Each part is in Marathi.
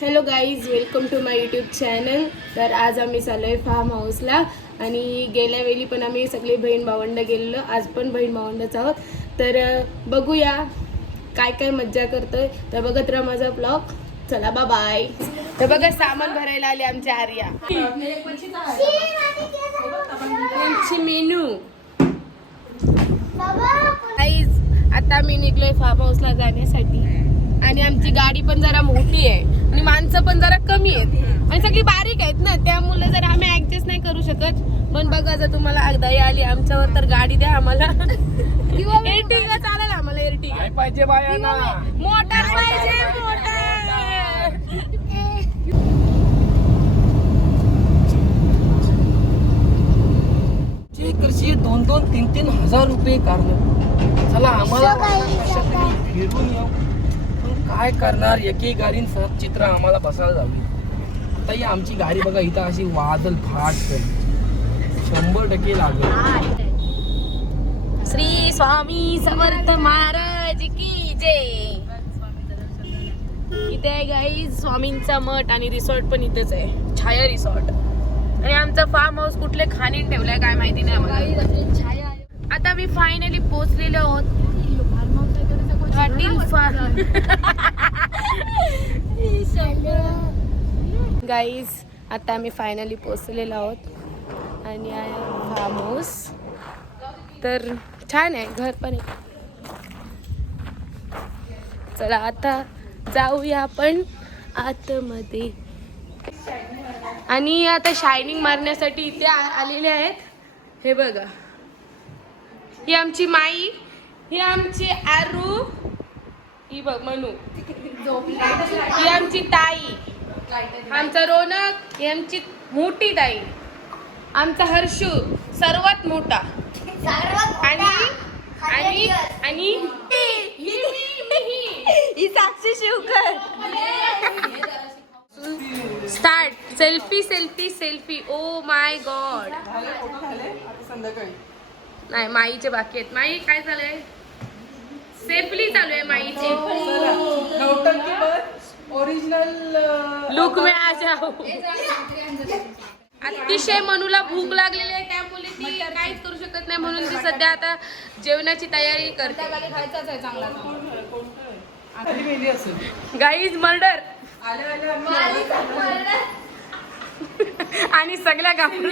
Hello guys, welcome to my YouTube channel. तर आज आम्ही चाललो आहे फार्म हाऊसला आणि गेल्या वेळी पण आम्ही सगळे बहीण भावंड गेलेलो. आज पण बहीण भावंडच आहोत. तर बघूया काय काय मज्जा करतोय. तर बघत राहा माझा ब्लॉग. चला बाय. तर बघा सामान भरायला आले आमच्या आर्या. मेनू गाईज, आता मी निघलोय फार्म हाऊसला जाण्यासाठी आणि आमची गाडी पण जरा मोठी आहे आणि माणसं पण जरा कमी आहेत आणि सगळी बारीक आहेत ना, त्यामुळे जरा आम्ही ऍडजस्ट नाही करू शकत. पण बघा, जर तुम्हाला अगदाई आली आमच्यावर तर गाडी द्या आम्हाला. एर्टिगा चालेल आम्हाला. एर्टिगा पाहिजे बायांना, मोटर पाहिजे, मोटर. एकरशी 2-3 हजार रुपये काढलं. चला आम्हाला कशातरी फिरून येऊ. पण काय करणार, एके गाडींसह चित्र आम्हाला बसायला जावी. आता ही आमची गाडी बघा, इथं अशी वादल फाट 100% लागेल. श्री स्वामी समर्थ महाराज की जय. इथे आहे गाईज स्वामींचा मठ आणि रिसॉर्ट पण इथेच आहे, छाया रिसॉर्ट. आणि आमचा फार्म हाऊस कुठले खाणीन ठेवलाय काय माहिती नाही आम्हाला. आता मी फायनली पोहोचलेलो आहोत. गाईज, आता आम्ही फायनली पोहोचलेलो आहोत आणि फार्म हाऊस तर छान आहे, घर पण आहे. चला आता जाऊया आपण आतमध्ये. आणि आता शायनिंग मारण्यासाठी इथे आलेले आहेत. हे बघा, ही आमची माई, ही आमची आरू, ही बघ मनू, ही आमची ताई, आमचा रोनक, ही आमची मोठी ताई, आमचा हर्षू सर्वात मोठा, आणि आणि आणि ही Sakshi Shivkar. Start. Selfie selfie selfie. Oh my god. नाही, माईचे बाकी आहेत. माई काय झालंय? सेल्फी चालू आहे माईची. ओरिजिनल लुक में आ जाओ. अतिशय मनूला भूक लागलेली आहे, त्यामुळे ती काहीच करू शकत नाही, म्हणून ती सध्या आता जेवणाची तयारी करते. गाईज मर्डर आणि सगळ्या गावून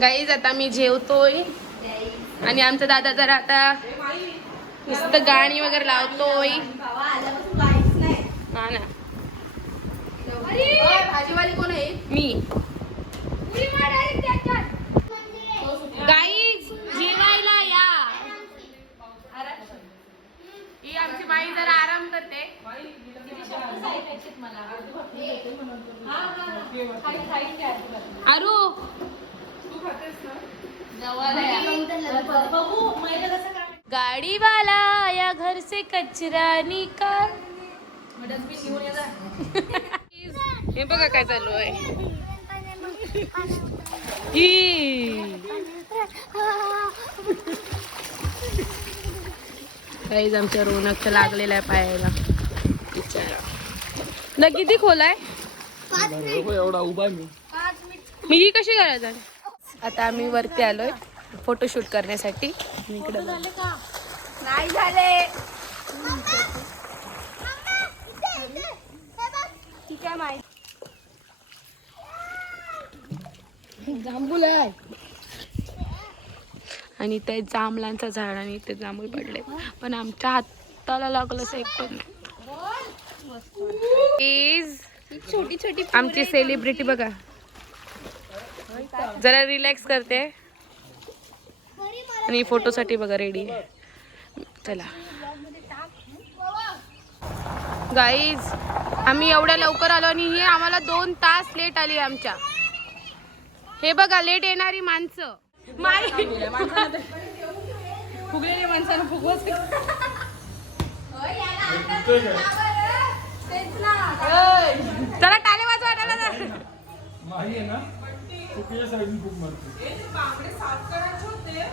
गाईज आता मी जेवतोय आणि आमचा दादा जरा आता नुसतं गाणी वगैरे लावतोय. हा ना. भाजीवाली कोण आहे? मी. गाईज जेवायला या. ही आमची बाई जरा आराम करते. आरू गाडीवाला या घर से कचरा निकाल. हे बघा काय चालू आहे. काहीच आमच्या रोनकच्या लागलेला आहे पायाला बिचारा. ना किती खोल आहे एवढा उभा मी ही कशी करायचं. आता आम्ही वरती आलोय फोटोशूट करण्यासाठी. इकडे नाही झाले. ठीक आहे माहिती. जांभूल आहे आणि ते जांभळांचं झाड आणि ते जांभूळ पडले, पण आमच्या हाताला लागलं एक पण. छोटी छोटी आमची सेलिब्रिटी बघा, जरा रिलॅक्स करते आणि फोटोसाठी बघा रेडी. चला गाईज, आम्ही एवढ्या लवकर आलो आणि ही आम्हाला 2 तास लेट आली आमच्या. हे बघा लेट येणारी माणसं. फुगलेल्या माणसानं फुगवच. चला टाळे वाजवा. चुकीच्या साईडने खूप मारते. बांगडे साफ करायचे होते.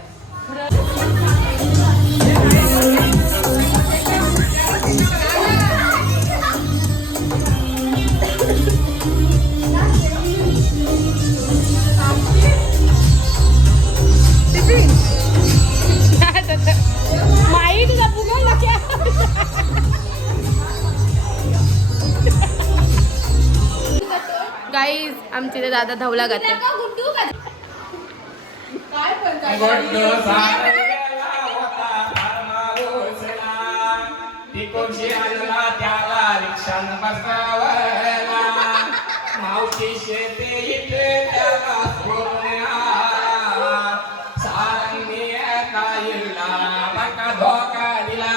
गाईज आमचे ते दादा धावला गाते. मावशी शेते इथे त्याला सारंगी कायला बका धोका दिला.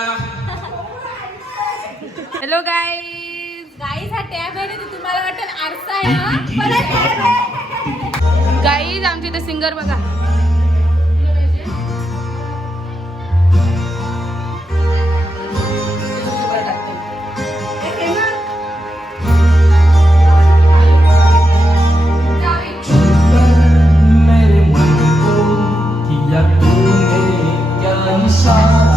Hello guys. गाईज हा टॅब आहे ना, तुम्हाला वाटेल आरसा आहे ना. गाईज आमचे इथे सिंगर बघा. मेरे मन को किया तूने क्या इशारा.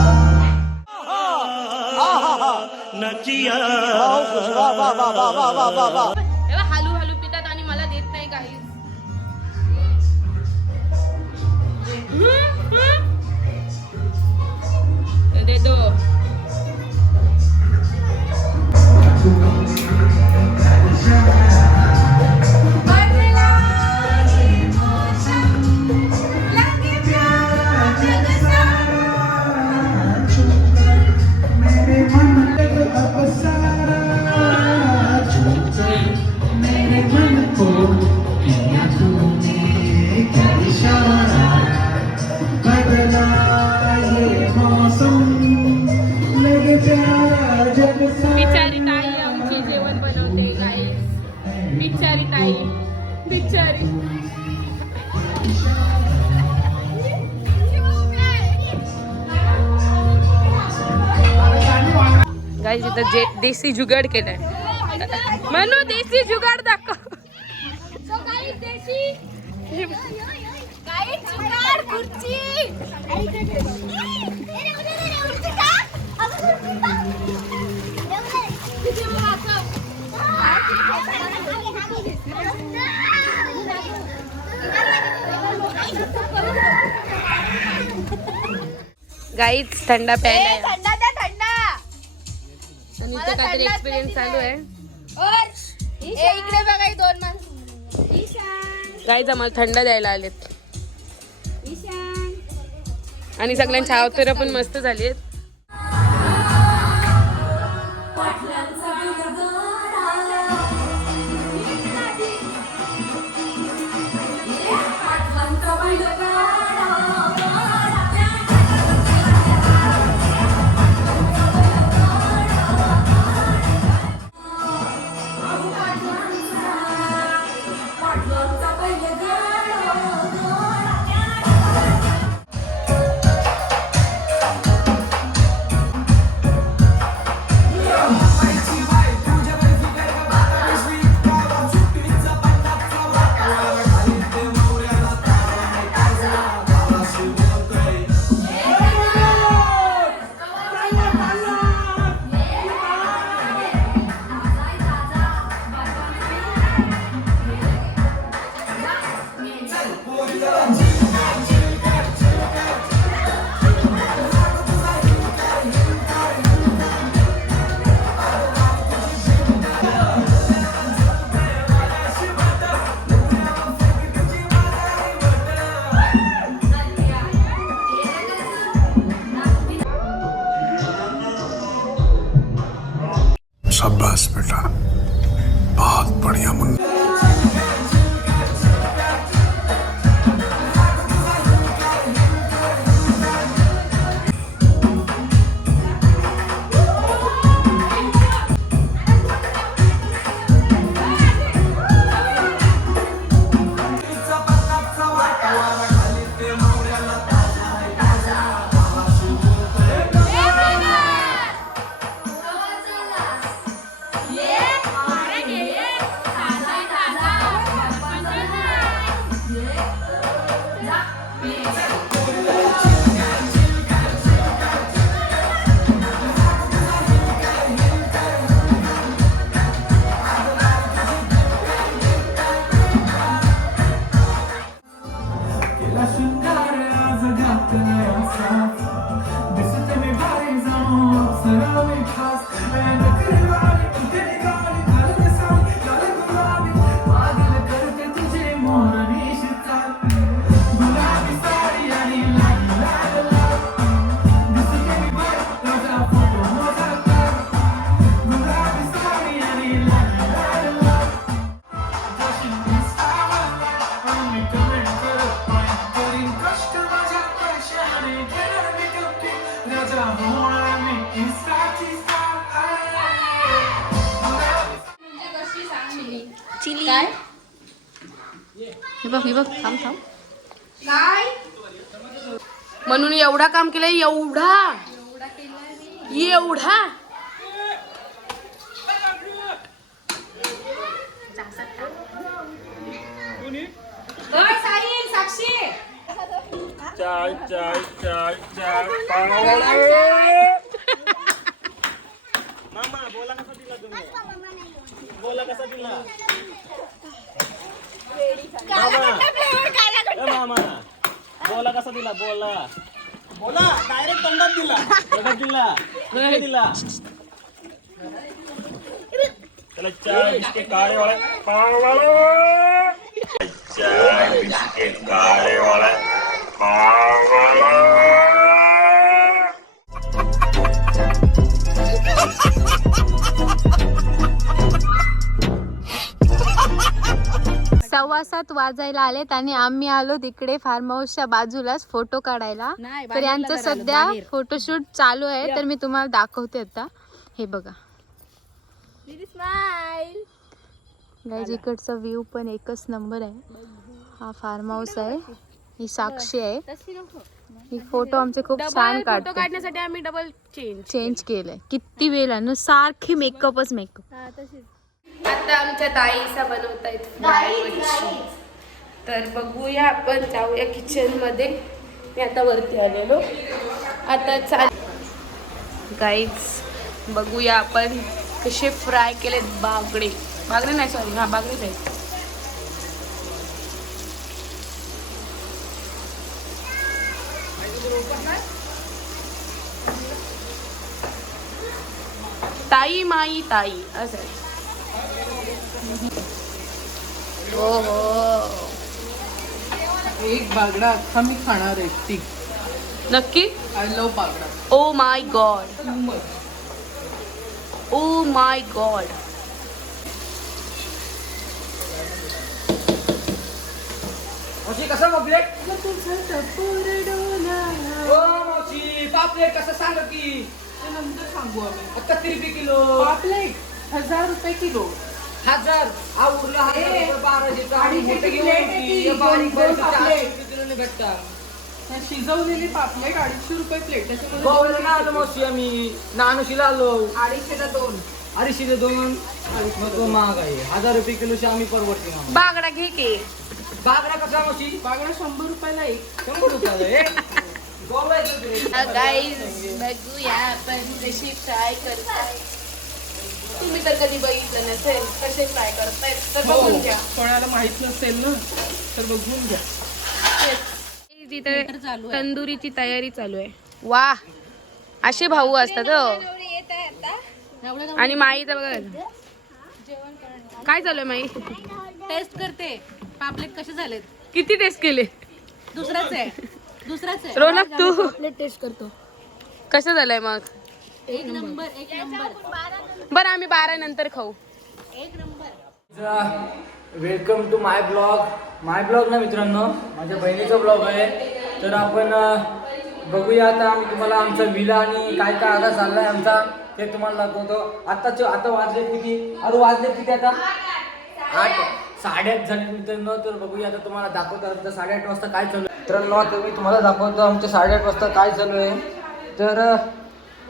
हालू हालू पितात आणि मला देत नाही गाईज. दे दो. बिचारी ताई आमची जेवण बनवते गाईज. बिचारी ताई, बिचारी. गाईज इथं जे देसी जुगाड केलाय. म्हणू देसी जुगाड दाखव. गाईज थंडा प्यायला थंडा द्या, थंडा. आणि इथे काहीतरी एक्सपिरियन्स चालू आहे. इकडे बघा, ही दोन माणसं. गाईज आम्हाला थंड द्यायला आलेत. आणि सगळ्यांची अवतरं पण मस्त झाली आहेत. शाबाश बेटा, बहुत बढ़िया मुन्ना. काय हे बघ थांब काय म्हणून एवढा काम केलंय एवढा साक्षी चाय चाय चाय चाय मामा बोला कसा दिला तुम्ही बोला कसा दिला मामा बोला कसा दिला बोला बोला डायरेक्ट तोंडात दिला चला चाय बिस्किट काळे वाला पाव वाला चाय बिस्किट काळे वाला पाव वाला सव्वा-सात वाजायला आलेत आणि आम्ही आलो तिकडे फार्म हाऊसच्या बाजूलाच फोटो काढायला. तर यांचं सध्या फोटोशूट चालू आहे, तर मी तुम्हाला दाखवते आता. हे बघा गाईज, इकडचा व्ह्यू पण एकच नंबर आहे. हा फार्म हाऊस आहे, ही साक्षी आहे. ही फोटो आमचे खूप छान फोटो काढते. काढण्यासाठी आम्ही डबल चेंज केलंय किती वेळ आहे, सारखी मेकअपच मेकअप. आता आमच्या ताईसा बनवत आहेत फ्राय मच्छी. तर बघूया, आपण जाऊया किचन मध्ये. मी आता वरती आलेलो, आता चाल गाईज बघूया आपण कसे फ्राय केलेत बागडे नाही सॉरी, हा बागडेच आहेत. ताई माई ताई असं आहे. हो हो, एक बागडा अख्खा मी खाणार एकटी. नक्की. आय लव्ह बागडा. Oh my god, oh my god. मावशी कसं पापलेट? ओ मावशी पापलेट कसं सांग की? ते नंतर सांगू आम्ही. आता 30 रुपये किलो. पापलेट 1000 रुपये किलो. 1000 हा उरला 1200 आणि मोठे घेऊन प्लेट आहे ती. ये बारीक दोन बारीक पापलेट. 400 रुपये किलोने भेटतात. शिजवलेली पापलेट 250 रुपये प्लेट. त्याच्यामध्ये गोव्याला आलो मावशी आम्ही, नानोशीला आलो. 250ला 2. 250 2 मग तो महाग आहे. 1000 रुपये किलोची आम्ही परवडते ना. बागडा घे की. बागडा कसा मावशी? बागडा 100 रुपयाला एक. 100 रुपयाला गाईज बघूया आपण कशी फ्राय करताय. तुम्ही तर कधी बघितलं नसेल कसे फ्राय करतायत, तर बघून घ्या. कोणाला माहित नसेल ना तर बघून घ्या. तिथे तंदुरीची तयारी चालू आहे. वा, असे भाऊ असतात हो. आणि माई तर बघा काय चालू आहे. माई टेस्ट करते पापलेट कसे झालेत. किती टेस्ट केले? दुसराच आहे. रोनक तू टेस्ट करतो. कसं झालंय मग? एक नंबर. बरं, आम्ही 12 नंतर खाऊ. वेलकम टू माय ब्लॉग ना मित्रांनो, माझ्या बहिणीचा ब्लॉग आहे. तर आपण बघूया आता आम्ही तुम्हाला आमचा विला आणि काय काय आता चाललाय आमचा ते तुम्हाला दाखवतो. आता वाजले किती? आता 8 8:30 झाले मित्रांनो. तर बघूया आता तुम्हाला दाखवतो आमचं 8:30 वाजता काय चालू आहे. मित्रांनो तर मी तुम्हाला दाखवतो आमच्या 8:30 वाजता काय चालू आहे. तर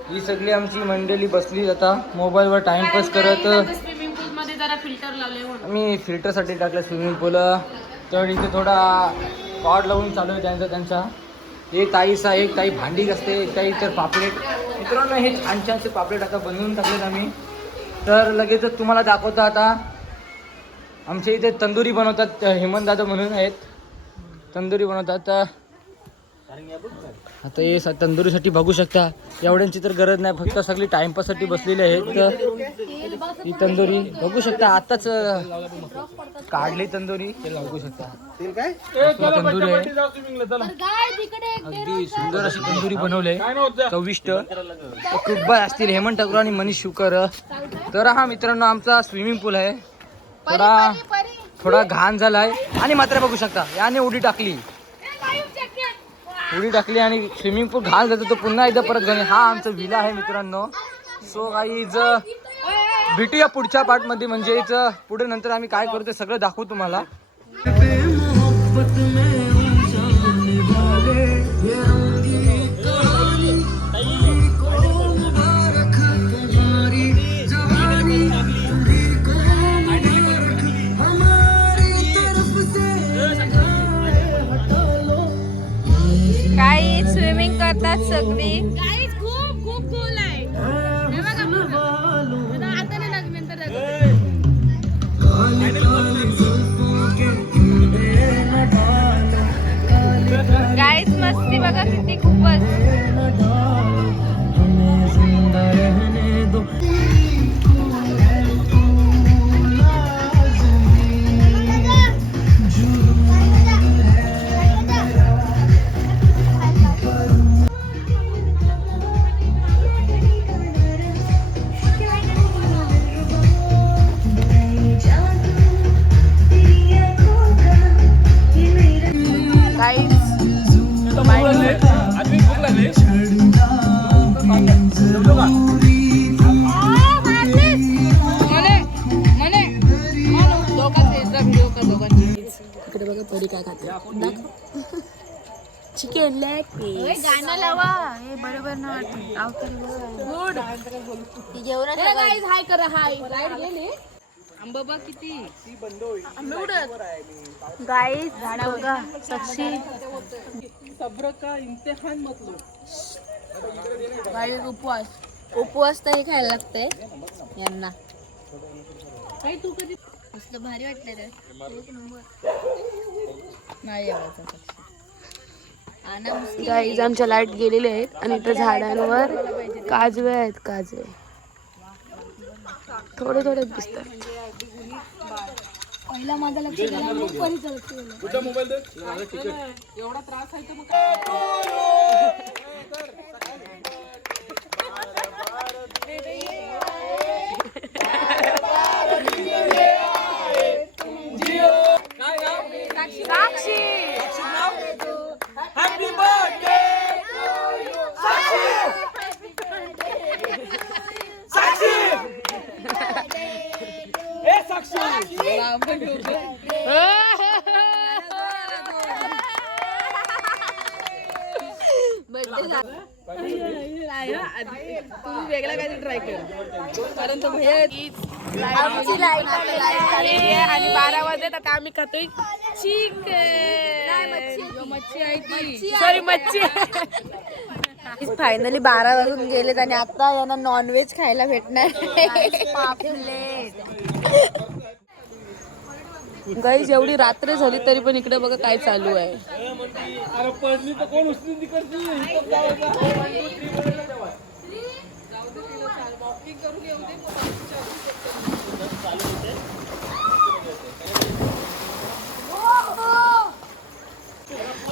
ही सगळी आमची मंडळी बसली आता मोबाईलवर टाइमपास करत. स्विमिंग पूल मध्ये जरा फिल्टर लावले म्हणून मी फिल्टरसाठी टाकलं स्विमिंग पूल. तर इथे थोडा पॉट लावून चालू आहे त्यांचा एक ताई भांडी असते, एक ताई तर पापलेट. मित्रांनो हे छान छानसे पापलेट आता बनवून टाकलेत आम्ही. तर लगेचच तुम्हाला दाखवतो. आता आमच्या इथे तंदुरी बनवतात, हेमंत दादा म्हणून आहेत, तंदुरी बनवतात. आता हे तंदुरीसाठी बघू शकता, एवढ्यांची तर गरज नाही, फक्त सगळी टाइमपाससाठी बसलेली आहेत. ही तंदुरी बघू शकता, आताच काढली तंदुरी, हे बघू शकता तंदुरी आहे. अगदी सुंदर अशी तंदुरी बनवली, चविष्ट. खूप असतील हेमंत ठाकूर आणि मनीष शिवकर. तर हा मित्रांनो आमचा स्विमिंग पूल आहे, थोडा घाण झालाय आणि मात्र बघू शकता याने उडी टाकली आणि स्विमिंग पूल घाण जातो तो पुन्हा एकदा परत घाणे. हा आमचा विला आहे मित्रांनो. सो गाईज भेटूया पुढच्या पार्टमध्ये, म्हणजेच पुढे नंतर आम्ही काय करू ते सगळं दाखवू तुम्हाला. काही स्विमिंग करतात सगळी. खूप खूप खोल आहे. हे बघा बघा. आता नाही लागलं, नंतर गाईच मस्ती बघा किती खूपच. इकडे बघा परी काय खाते. Chicken leg piece. गाणं लावा, हे बरोबर ना वाटत. गुड. गाईज हाय करा, हाय. लाईट गेली. आंबा किती गाईज बघा साक्षी सब्र का इम्तिहान मतलब. गाईज उपवास. उपवास तर हे खायला लागतंय यांना. काही तू कधी मस्त भारी वाटलं रे. नाही यायचं. गाईज आमच्या लाईट गेलेले आहेत आणि इथं झाडांवर काजवे आहेत. काजवे थोडे थोडे दिसतात. पहिला माझा लक्ष गेला, मग परीचं लक्ष गेलं. एवढा त्रास आहे तर मग साक्षी. हॅपी बर्थडे साक्षी. ए साक्षी तू वेगळा काहीतरी ट्राय कर, कारण तो भैया आमची लाईट आलेली आहे आणि 12 वाजता आता आम्ही खातोय चिकन. मच्छी आहे ती, सॉरी मच्छी. फायनली 12 वाजून गेलेत आणि आता यांना नॉनव्हेज खायला भेटणार. पापलेट. गाईज एवढी रात्र झाली तरी पण इकडे बघा काय चालू आहे. अरे पडली तर कोण उचलून तिकडची.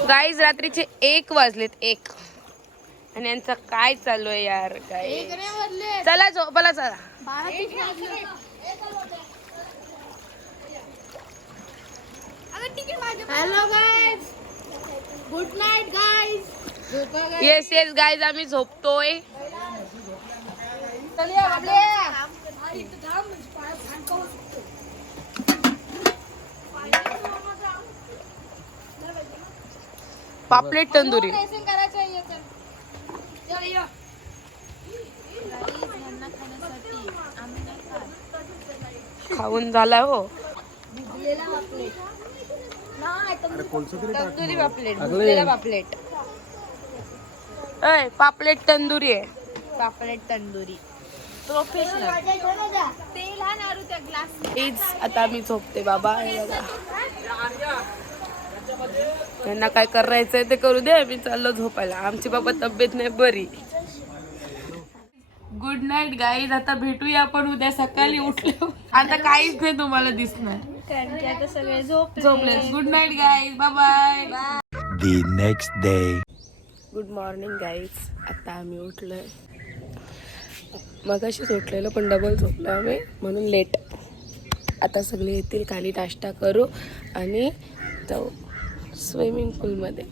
गाईज रात्रीचे 1 वाजलेत 1 आणि यांचं काय चालू आहे यार. काय चला झोपाला चला. Hello guys, good night guys. Yes yes guys आम्ही झोपतोय. पापलेट तंदुरी खाऊन झाला हो. तंदुरी पापलेट भुजलेला पापलेट. अय पापलेट तंदुरी आहे. पापलेट तंदुरी प्रोफेशनल. तेल हा नारू त्या ग्लास. प्लीज आता मी झोपते बाबा. हे बघा त्यांना काय करायचंय ते करू दे. मी चाललो झोपायला. आमची बाबा तब्येत नाही बरी. Good night guys. आता भेटूया आपण उद्या सकाळी उठलो. आता काहीच नाही तुम्हाला दिसणार कारण की आता सगळे झोपले. Good night guys. Bye bye. The next day. Good morning guys. आता आम्ही उठलोय. मगाशीच उठलेलो पण डबल झोपलो आम्ही म्हणून लेट. आता सगळे येतील खाली नाश्ता करू आणि जाऊ स्विमिंग पूलमध्ये.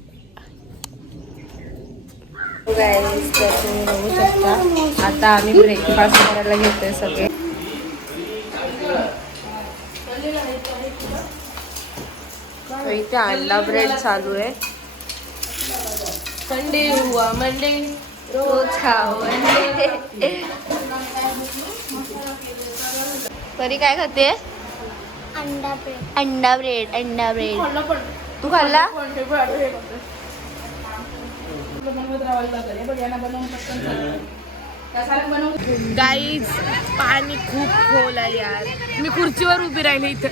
गाईज तर तुम्ही बघू शकता आता आम्ही ब्रेकफास्ट करायला घेतोय सगळे. इथे अंडा ब्रेड चालू आहे. संडे हुआ मंडे रोज खाओ अंडे. परी काय खाते? अंडा ब्रेड. अंडा ब्रेड तू खाल्ला? गाईज पाणी खूप खोल आहे यार. मी खुर्चीवर उभी राहिली इथं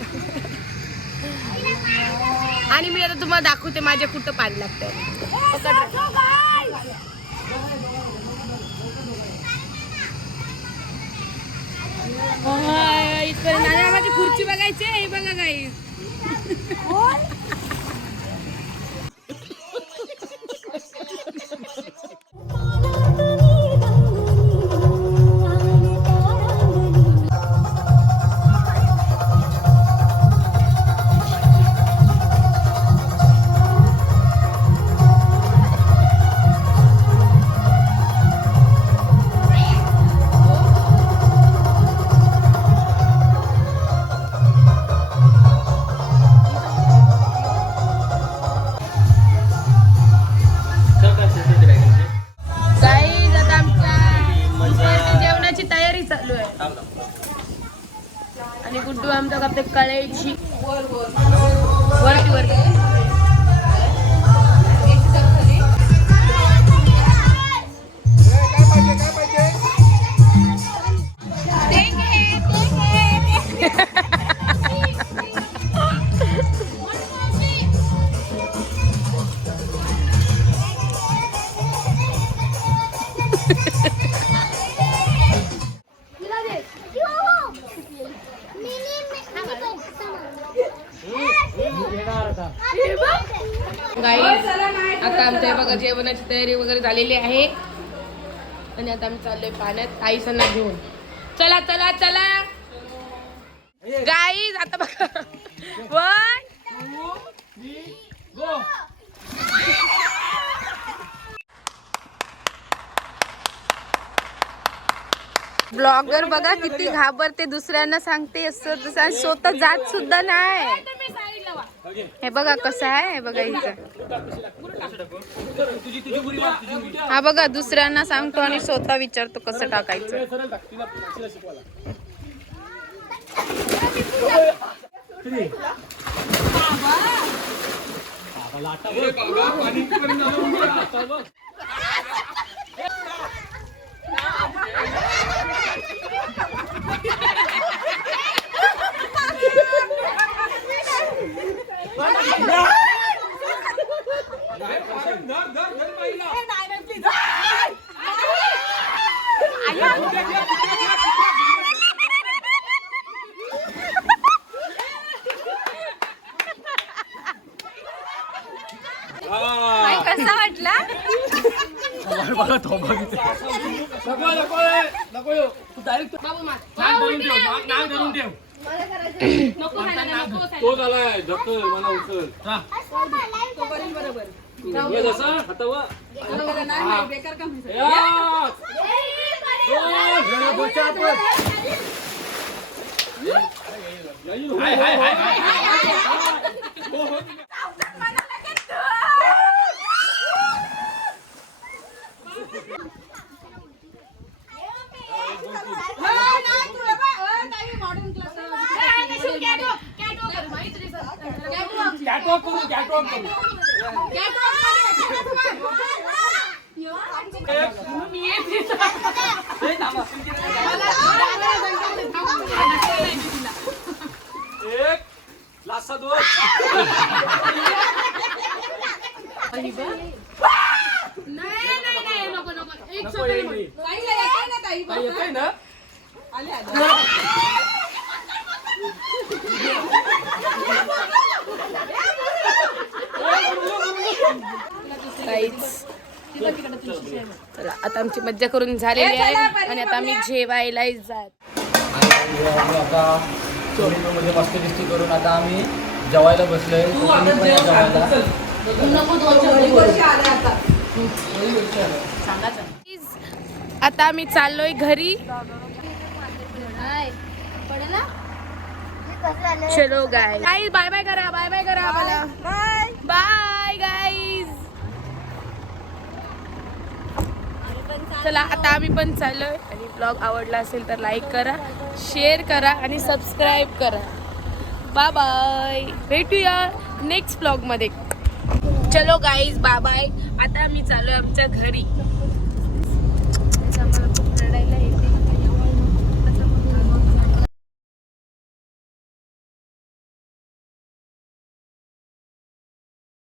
आणि मी आता तुम्हाला दाखवते माझ्या कुठं पाणी लागतंय. इथपर्यंत माझी खुर्ची बघायची. हे बघा गाईज. आणि गुड्डू आमचा कापते कळायची वरती वरती. आता आमच्या बघा जेवणाची तयारी वगैरे झालेली आहे आणि आता आम्ही चाललोय पाण्यात आईसांना घेऊन. चला चला चला गाईज. आता बघा 1 2 3 गो. ब्लॉगर बघा किती घाबरते, दुसऱ्यांना सांगते असं तसं, स्वतः जात सुद्धा नाही. हे बघा कसं आहे. हे बघा हिचं. हा बघा दुसऱ्यांना सांगतो आणि स्वतः विचारतो कसं टाकायचं. कसा वाटला? तो झालाय ढकल मला उचल. बेकार काम कॅटवॉक करू एक लासा दोन नको येईल मी. ताई येतोय ना चला आता आमची मज्जा करून झालेली आहे आणि आता आम्ही जेवायला जात. आता मध्ये मस्ती बिस्ती करून आता आम्ही जेवायला बसलोय. तुम्ही पण या जेवायला. आता आम्ही चाललोय घरी. चलो गाय बाय बाय करा, बाय बाय करा आम्हाला. Bye guys. चला आता आम्ही पण चाललोय आणि ब्लॉग आवडला असेल तर लाईक करा, शेअर करा आणि सबस्क्राईब करा. Bye bye. भेटूया नेक्स्ट ब्लॉग मध्ये. चलो गाईज बाय बाय. आता आम्ही चाललोय आमच्या घरी.